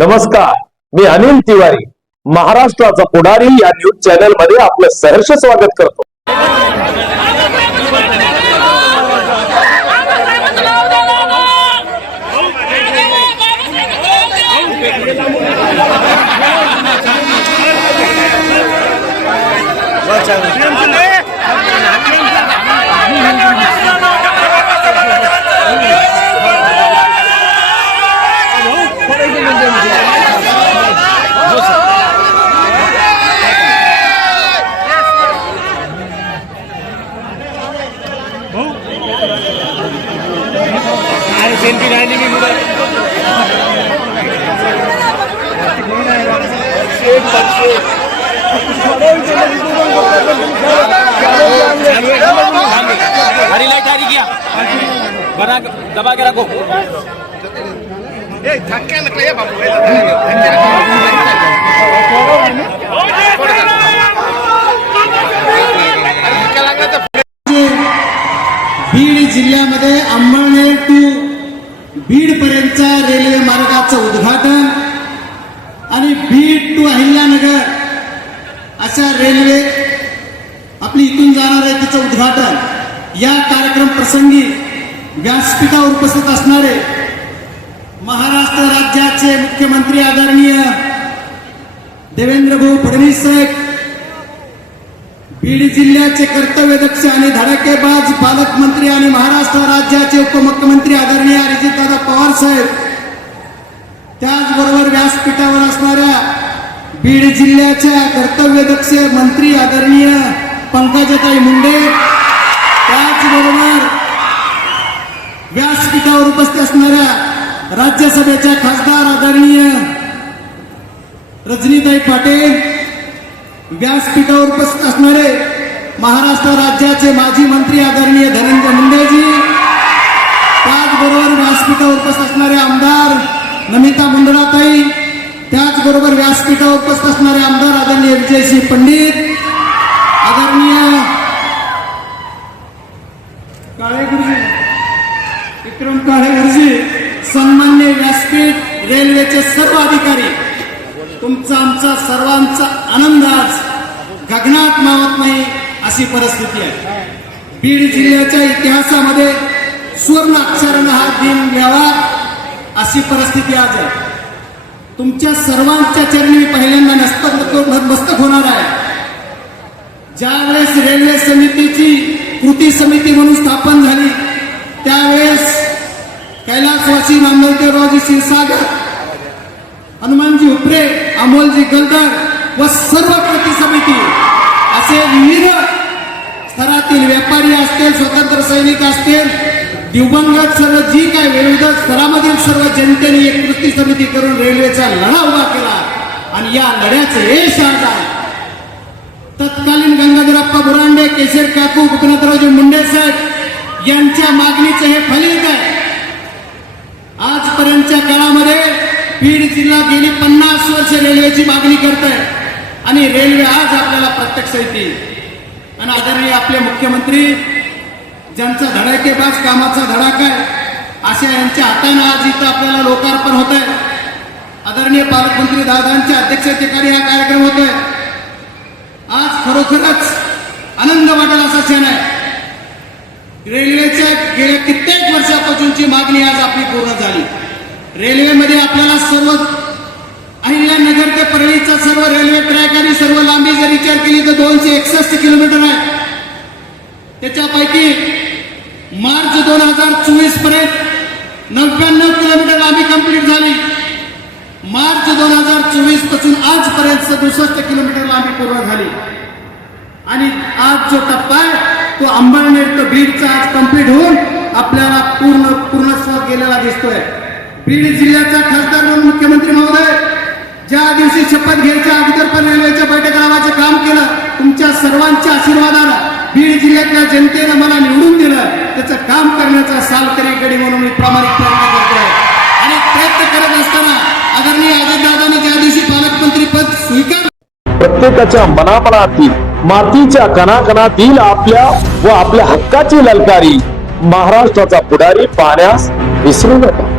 नमस्कार मी अनिल तिवारी महाराष्ट्राचा पुढारी या न्यूज चॅनलमध्ये आपलं सहर्ष स्वागत करतो. सेल्फी राहिली मी मुलं हरी लाइट रही क्या। बना दबा के रखो। बीड जिल्ह्यामध्ये अंबळनेर टू बीड रेल्वे मार्गाचं उद्घाटन आणि बीड टू अहिल्यानगर अशा रेल्वे आपली इथून जाणार आहे तिचं उद्घाटन. या कार्यक्रम प्रसंगी व्यासपीठावर उपस्थित असणारे महाराष्ट्र राज्याचे मुख्यमंत्री आदरणीय देवेंद्र भाऊ फडणवीस साहेब बीड जिल्ह्याचे कर्तव्यदक्ष आणि धडाकेबाज पालकमंत्री आणि महाराष्ट्र राज्याचे उपमुख्यमंत्री आदरणीय अजितदादा पवार साहेब. त्याचबरोबर व्यासपीठावर असणाऱ्या बीड जिल्ह्याच्या कर्तव्यदक्ष मंत्री आदरणीय पंकजाताई मुंडे. त्याचबरोबर व्यासपीठावर उपस्थित असणाऱ्या राज्यसभेच्या खासदार आदरणीय रजनीताई पाटील. व्यासपीठावर उपस्थित असणारे महाराष्ट्र राज्याचे माजी मंत्री आदरणीय धनंजय मुंडेजी त्याचबरोबर व्यासपीठावर उपस्थित असणारे आमदार नमिता मुंदडाताई त्याचबरोबर व्यासपीठावर उपस्थित असणारे आमदार आदरणीय विजयसिंह पंडित आदरणीय काळे गुरुजी विक्रम काळे गुरुजी सन्मान्य व्यासपीठ रेल्वेचे सर्व अधिकारी तुमचा आमचा सर्वांचा आनंद आज गगनात मावत नाही. अशी परिस्थिती आहे. बीड जिल्ह्याच्या इतिहासामध्ये सुवर्ण अक्षरानं हा दिन घ्यावा अशी परिस्थिती आज आहे. तुमच्या सर्वांच्या चरणी पहिल्यांदा नस्तक मस्तक होणार आहे. ज्यावेळेस रेल्वे समितीची कृती समिती म्हणून स्थापन झाली त्यावेळेस कैलासवासी नामदेवरावजी क्षीरसागर हनुमानजी उपरे अमोलजी गलदर व सर्व व्यापारी असतील स्वतंत्र सैनिक असतील दिवंगत सर्व जी काय विविध स्तरामधील सर्व जनतेने एक कृती समिती करून रेल्वेचा लढा उभा केला. आणि या लढ्याचे यश आज आहे. तत्कालीन गंगाधरप्पा बुरांडे केशर काकू गोपीनाथरावजी मुंडे साहेब यांच्या मागणीचे हे फलित आहे. आजपर्यंतच्या काळामध्ये बीड जिल्हा गेली पन्नास वर्ष रेल्वेची मागणी करत आहे आणि रेल्वे आज आपल्याला प्रत्यक्ष येते आणि आदरणीय आपले मुख्यमंत्री ज्यांचा धडाकेबाज कामाचा धडाका आहे अशा यांच्या हातानं आज इथं आपल्याला लोकार्पण होत आहे आदरणीय पालकमंत्री दादांच्या अध्यक्षतेखाली हा कार्यक्रम होतोय. आज खरोखरच आनंद वाटेल असा क्षण आहे. रेल्वेच्या गेल्या कित्येक वर्षापासूनची मागणी आज आपली पूर्ण झाली. रेल्वेमध्ये आपल्याला सर्व परळीचा सर्व रेल्वे ट्रॅक आणि सर्व लांबी जर विचार केली तर दोनशे एकसष्ट किलोमीटर आहे. त्याच्यापैकी मार्च दोन हजार चोवीसपर्यंत नव्याण्णव किलोमीटर लांबी कंप्लीट झाली. मार्च दोन हजार चोवीसपासून आजपर्यंत सदुसष्ट किलोमीटर लांबी पूर्ण झाली. आणि आज जो टप्पा आहे तो अंबळनेर तो बीडचा आज कंप्लीट होऊन आपल्याला पूर्ण पूर्णस्व गेलेला दिसतोय. बीड जिल्ह्याचा खासदार म्हणून मुख्यमंत्री महोदय ज्या दिवशी शपथ घ्यायच्या अगोदर पण रेल्वेच्या बैठक नावाचं काम केलं तुमच्या सर्वांच्या आशीर्वादानं बीड जिल्ह्यातल्या जनतेनं मला निवडून दिलं. त्याचं काम करण्याचा साल तरीकडे म्हणून मी प्रामाणिक प्रयत्न करतोय. आणि प्रयत्न करत असताना आदरणीय अजितदादांनी ज्या दिवशी पालकमंत्री पद स्वीकार प्रत्येकाच्या मनामनातील मातीच्या कणाकणातील आपल्या व आपल्या हक्काची ललकारी महाराष्ट्राचा पुढारी पाण्यास विसरू नका.